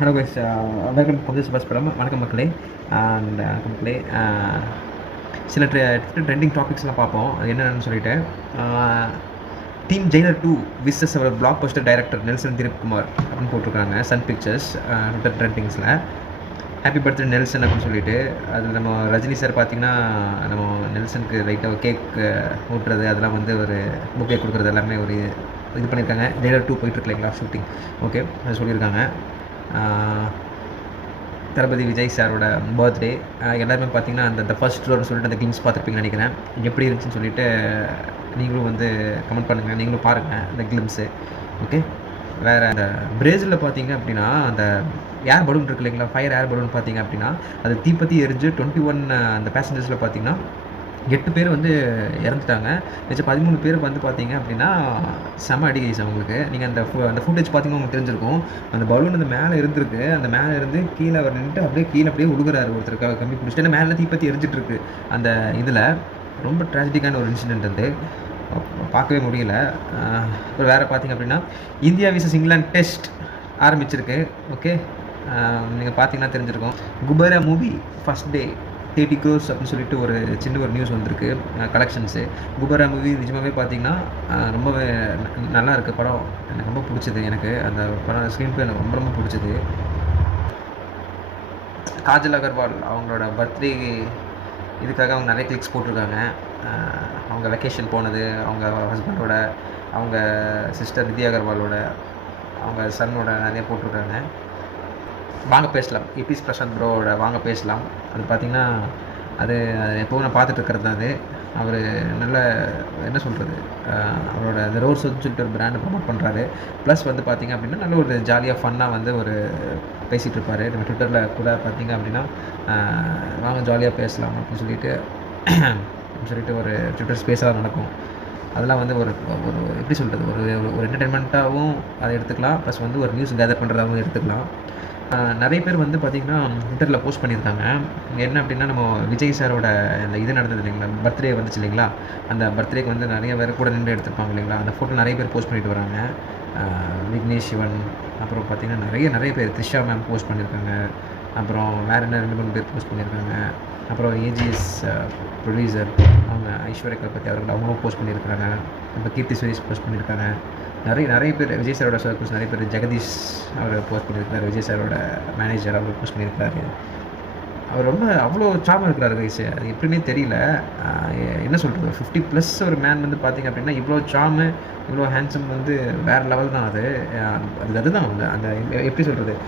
Hello guys, welcome to புது bus படம். வணக்கம் மக்களே. அண்ட் வணக்கம் மக்களே. சில ட்ரெண்டிங் டாபிக்ஸ்லாம் பார்ப்போம். அது என்னென்னு சொல்லிட்டு, டீம் ஜெயிலர் 2 விசஸ் அவர் blockbuster director Nelson Dilipkumar அப்படின்னு போட்டிருக்காங்க சன் பிக்சர்ஸ் ட்விட்டர் ட்ரெண்டிங்ஸில். ஹாப்பி பர்த்டே நெல்சன் அப்படின்னு சொல்லிட்டு, அதில் நம்ம ரஜினி சார் பார்த்திங்கன்னா நம்ம நெல்சனுக்கு லைட்டாக கேக் ஊட்டுறது, அதெல்லாம் வந்து ஒரு புக்கே கொடுக்குறது எல்லாமே ஒரு இது பண்ணியிருக்காங்க. ஜெயிலர் 2 போயிட்டுருக்கு இல்லைங்களா ஷூட்டிங். ஓகே, அது சொல்லியிருக்காங்க. தளபதி விஜய் சாரோட பர்த்டே எல்லாருமே பார்த்தீங்கன்னா அந்த ஃபர்ஸ்ட் ரோன்னு சொல்லிட்டு அந்த கிளிம்ஸ் பார்த்துருப்பீங்கன்னு நினைக்கிறேன். எப்படி இருந்துச்சுன்னு சொல்லிட்டு நீங்களும் வந்து கமெண்ட் பண்ணுங்கள், நீங்களும் பாருங்கள் அந்த கிளிம்ஸு. ஓகே, வேறு அந்த பிரேசிலில் பார்த்தீங்க அப்படின்னா அந்த ஏர் பலூன் இருக்கு இல்லைங்களா, ஃபயர் ஏர் பலூன் பார்த்தீங்க அப்படின்னா அது தீப்பற்றி எரிஞ்சு 21 அந்த பேசஞ்சர்ஸில் பார்த்தீங்கன்னா 8 பேர் வந்து இறந்துட்டாங்க. மிச்சம் 13 பேர் வந்து பார்த்தீங்க அப்படின்னா செம அடி கைஸ் அவங்களுக்கு. நீங்கள் அந்த ஃபுட்டேஜ் பார்த்தீங்கன்னா உங்களுக்கு தெரிஞ்சிருக்கும். அந்த பலூன் அந்த மேலே இருந்திருக்கு, அந்த மேலே இருந்து கீழே அவர் நின்றுட்டு அப்படியே விழுகுறாரு ஒருத்தருக்காக கம்மி பிடிச்சிட்டு. ஏன்னா மேலே தீப்பற்றி எரிஞ்சிட்ருக்கு அந்த இதில். ரொம்ப ட்ராஜடிக்கான ஒரு இன்சிடென்ட் வந்து பார்க்கவே முடியல. வேறு பார்த்தீங்க அப்படின்னா இந்தியா விசஸ் இங்கிலாந்து டெஸ்ட் ஆரம்பிச்சிருக்கு. ஓகே, நீங்கள் பார்த்தீங்கன்னா தெரிஞ்சிருக்கும். Kubera movie first day 30 crores அப்படின்னு சொல்லிட்டு ஒரு சின்ன ஒரு நியூஸ் வந்திருக்கு கலெக்ஷன்ஸு. குபேரா மூவி நிஜமாகவே பார்த்தீங்கன்னா ரொம்பவே நல்லா இருக்குது படம். எனக்கு ரொம்ப பிடிச்சது. எனக்கு அந்த படம் ஸ்க்ரீன் பிளே எனக்கு ரொம்ப ரொம்ப பிடிச்சது. காஜல் அகர்வால் அவங்களோட பர்த்டே இதுக்காக அவங்க நிறைய கிளிக்ஸ் போட்டிருக்காங்க. அவங்க வெக்கேஷன் போனது, அவங்க ஹஸ்பண்டோட, அவங்க சிஸ்டர் நிதி அகர்வாலோட, அவங்க சன்னோட நிறைய போட்டிருக்காங்க. வாங்க பேசலாம், இபிஎஸ் பிரசாந்த் ப்ரோவோட வாங்க பேசலாம். அது பார்த்திங்கன்னா அது எப்போவும் நான் பார்த்துட்ருக்கிறது தான். அது அவர் நல்ல என்ன சொல்கிறது, அவரோட அந்த ரோர்ஸ் சொல்லிட்டு ஒரு பிராண்டை ப்ரமோட் பண்ணுறாரு. ப்ளஸ் வந்து பார்த்திங்க அப்படின்னா நல்ல ஒரு ஜாலியாக ஃபன்னாக வந்து ஒரு பேசிகிட்டு இருப்பார். நம்ம ட்விட்டரில் கூட பார்த்திங்க அப்படின்னா வாங்க ஜாலியாக பேசலாம் அப்படின்னு சொல்லிட்டு ஒரு ட்விட்டர் ஸ்பேஸாக நடக்கும். அதெல்லாம் வந்து ஒரு எப்படி சொல்கிறது, ஒரு என்டர்டெயின்மெண்ட்டாகவும் அதை எடுத்துக்கலாம். ப்ளஸ் வந்து ஒரு நியூஸ் கேதர் பண்ணுறதாகவும் எடுத்துக்கலாம். நிறைய பேர் வந்து பார்த்திங்கன்னா ட்விட்டரில் போஸ்ட் பண்ணியிருக்காங்க. என்ன அப்படின்னா, நம்ம விஜய் சாரோட அந்த இது நடந்தது இல்லைங்களா, பர்த்டே வந்துச்சு இல்லைங்களா, அந்த பர்த்டேக்கு வந்து நிறைய பேர் கூட நின்று எடுத்துருப்பாங்க இல்லைங்களா, அந்த ஃபோட்டோ நிறைய பேர் போஸ்ட் பண்ணிட்டு வராங்க. விக்னேஷ் சிவன், அப்புறம் பார்த்திங்கன்னா நிறைய பேர் த்ரிஷா மேம் போஸ்ட் பண்ணியிருக்காங்க. அப்புறம் வேறு என்ன 2-3 பேர் போஸ்ட் பண்ணியிருக்காங்க. அப்புறம் ஏஜிஎஸ் ப்ரொடியூசர் அவங்க ஐஸ்வர்யா கல்பத்தி அவங்களும் போஸ்ட் பண்ணியிருக்காங்க. அப்புறம் கீர்த்தி சுரேஷ் போஸ்ட் பண்ணியிருக்காங்க. நிறைய பேர் விஜய் சாரோட சர்க்கிள்ஸ் நிறைய பேர். ஜெகதீஷ் அவர் போஸ்ட் பண்ணியிருக்காரு, விஜய் சாரோட மேனேஜர் அவர் போஸ்ட் பண்ணியிருக்காரு. அவர் ரொம்ப அவ்வளோ சார்மாக இருக்கிறார் வயசு, அது எப்படின்னே தெரியல. என்ன சொல்கிறது, 50+ ஒரு மேன் வந்து பார்த்திங்க அப்படின்னா இவ்வளோ சார்மு, இவ்வளோ ஹேண்ட்ஸம் வந்து வேறு லெவல் தான். அதுதான் வந்து அந்த எப்படி சொல்கிறது,